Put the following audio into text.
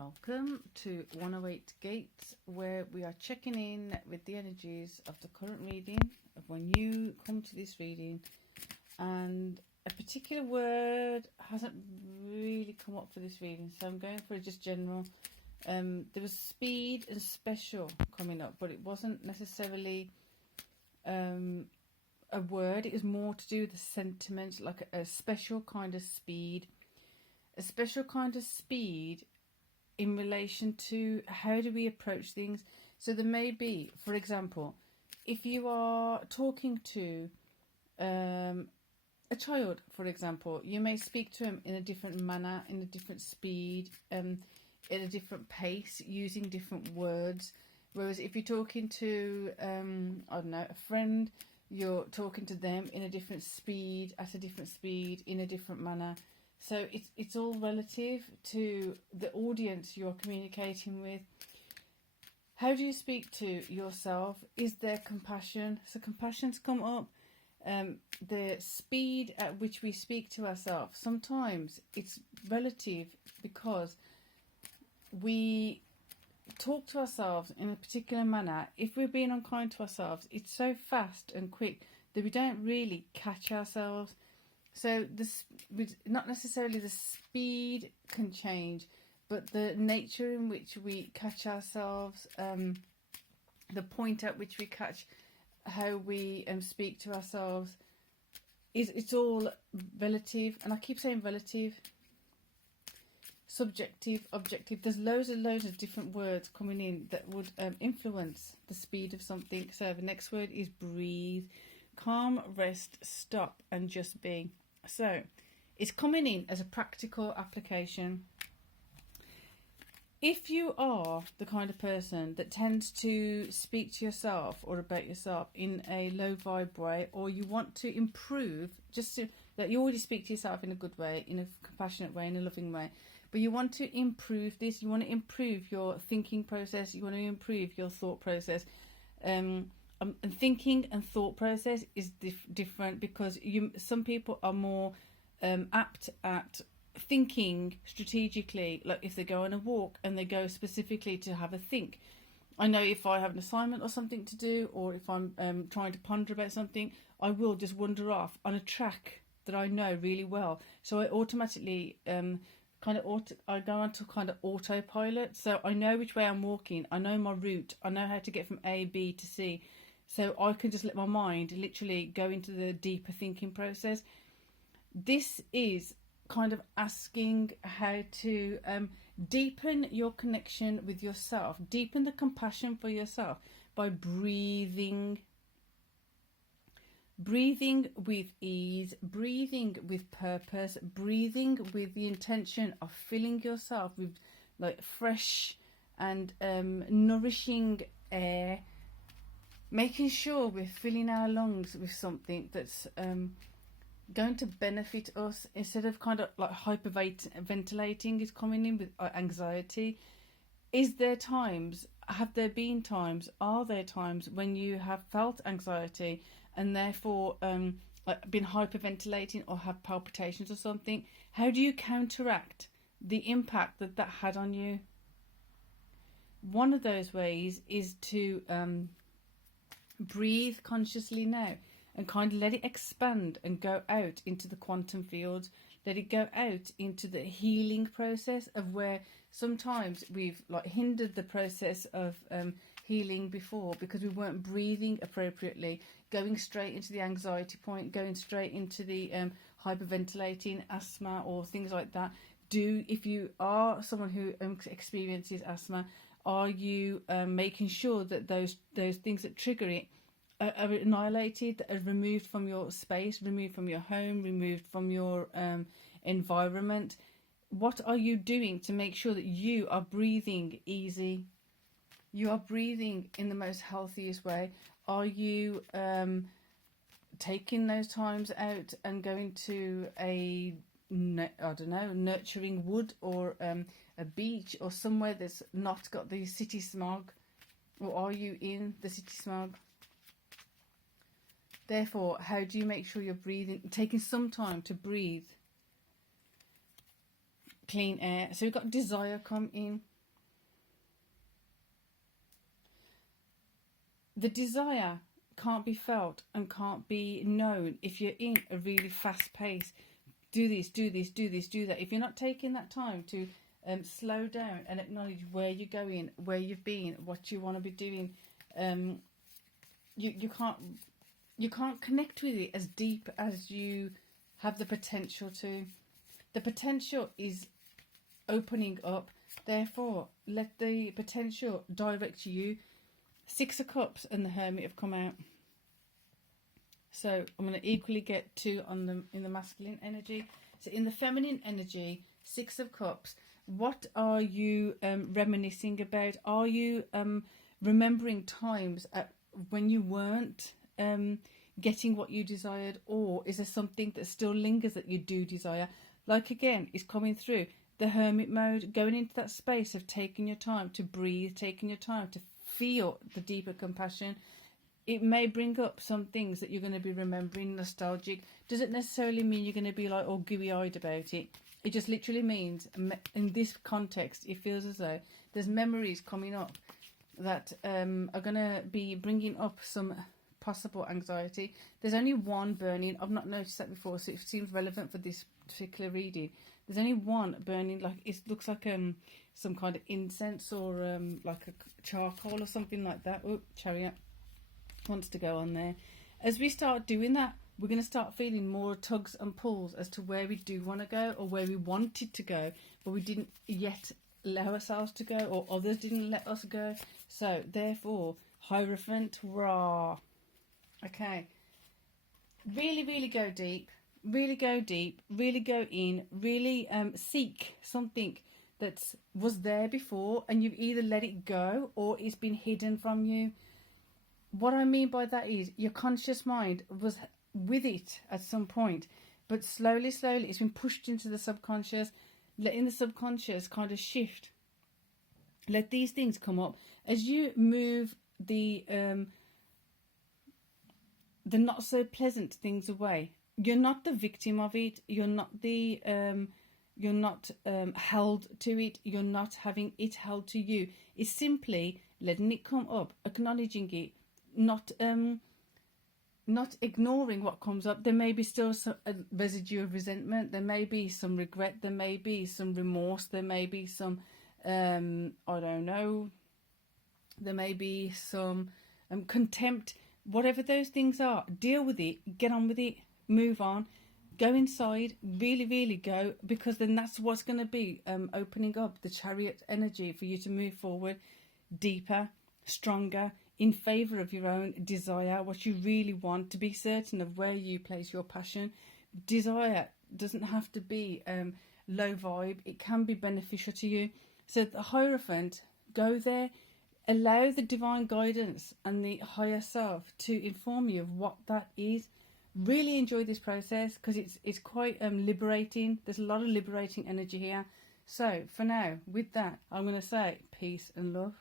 welcome to 108 Gates, where we are checking in with the energies of the current reading of when you come to this reading, and a particular word hasn't really come up for this reading, so I'm going for just general. There was speed and special coming up, but it wasn't necessarily a word. It was more to do with the sentiment, like a special kind of speed. A special kind of speed in relation to how do we approach things. So there may be, for example, if you are talking to a child, for example, you may speak to him in a different manner, in a different speed, at a different pace, using different words. Whereas if you're talking to, I don't know, a friend, you're talking to them in a different speed, at a different speed, in a different manner. So it's all relative to the audience you're communicating with. How do you speak to yourself? Is there compassion? So compassion's come up. The speed at which we speak to ourselves, sometimes it's relative because we talk to ourselves in a particular manner. If we're being unkind to ourselves, it's so fast and quick that we don't really catch ourselves. So this, not necessarily the speed can change, but the nature in which we catch ourselves, the point at which we catch how we speak to ourselves, it's all relative. And I keep saying relative, subjective, objective. There's loads of different words coming in that would influence the speed of something. So the next word is breathe. Calm, rest, stop, and just be. So it's coming in as a practical application. If you are the kind of person that tends to speak to yourself or about yourself in a low vibe way, or you want to improve, just to, that you already speak to yourself in a good way, in a compassionate way, in a loving way, but you want to improve this, you want to improve your thinking process, you want to improve your thought process. And thinking and thought process is different, because some people are more apt at thinking strategically, like if they go on a walk and they go specifically to have a think. I know if I have an assignment or something to do, or if I'm trying to ponder about something, I will just wander off on a track that I know really well. So I automatically I go on to kind of autopilot. So I know which way I'm walking, I know my route, I know how to get from A, B to C. So I can just let my mind literally go into the deeper thinking process. This is kind of asking how to deepen your connection with yourself, deepen the compassion for yourself by breathing. Breathing with ease, breathing with purpose, breathing with the intention of filling yourself with like fresh and nourishing air. Making sure we're filling our lungs with something that's going to benefit us, instead of kind of like hyperventilating is coming in with anxiety. Is there times, have there been times, are there times when you have felt anxiety and therefore been hyperventilating or have palpitations or something? How do you counteract the impact that had on you? One of those ways is to breathe consciously now and kind of let it expand and go out into the quantum fields. Let it go out into the healing process of where sometimes we've like hindered the process of healing before because we weren't breathing appropriately, going straight into the anxiety point, going straight into the hyperventilating, asthma or things like that. If you are someone who experiences asthma, are you making sure that those things that trigger it are annihilated, are removed from your space, removed from your home, removed from your environment? What are you doing to make sure that you are breathing easy? You are breathing in the most healthiest way? Are you taking those times out and going to a, I don't know, nurturing wood or a beach or somewhere that's not got the city smog? Or are you in the city smog? Therefore, how do you make sure you're breathing, taking some time to breathe clean air. So we've got desire come in. The desire can't be felt and can't be known if you're in a really fast pace. Do this, do this, do this, do that. If you're not taking that time to slow down and acknowledge where you're going, where you've been, what you want to be doing, you can't connect with it as deep as you have the potential to. The potential is opening up. Therefore, let the potential direct you. 6 of Cups and the Hermit have come out. So I'm going to equally get 2 on in the masculine energy. So in the feminine energy, 6 of Cups. What are you reminiscing about? Are you remembering times when you weren't getting what you desired, or is there something that still lingers that you do desire? Like again, it's coming through the hermit mode, going into that space of taking your time to breathe, taking your time to feel the deeper compassion. It may bring up some things that you're going to be remembering, nostalgic. Doesn't necessarily mean you're going to be like all gooey-eyed about it. It just literally means, in this context, it feels as though there's memories coming up that are going to be bringing up some possible anxiety. There's only one burning. I've not noticed that before, so it seems relevant for this particular reading. There's only one burning, like it looks like some kind of incense or like a charcoal or something like that. Oh, Chariot wants to go on there. As we start doing that, we're going to start feeling more tugs and pulls as to where we do want to go, or where we wanted to go, but we didn't yet allow ourselves to go, or others didn't let us go. So therefore, Hierophant, raw. Okay, really go deep, really go deep, really go in, really seek something that was there before and you've either let it go or it's been hidden from you. What I mean by that is your conscious mind was with it at some point, but slowly it's been pushed into the subconscious, letting the subconscious kind of shift. Let these things come up as you move the not so pleasant things away. You're not the victim of it. You're not the you're not held to it. You're not having it held to you. It's simply letting it come up, acknowledging it, not ignoring what comes up. There may be still a residue of resentment. There may be some regret. There may be some remorse. There may be some I don't know. There may be some contempt. Whatever those things are, deal with it. Get on with it. Move on. Go inside. Really go, because then that's what's going to be opening up the Chariot energy for you to move forward deeper, stronger, in favour of your own desire, what you really want, to be certain of where you place your passion. Desire doesn't have to be low vibe. It can be beneficial to you. So the Hierophant, go there. Allow the divine guidance and the higher self to inform you of what that is. Really enjoy this process, because it's quite liberating. There's a lot of liberating energy here. So for now, with that, I'm going to say peace and love.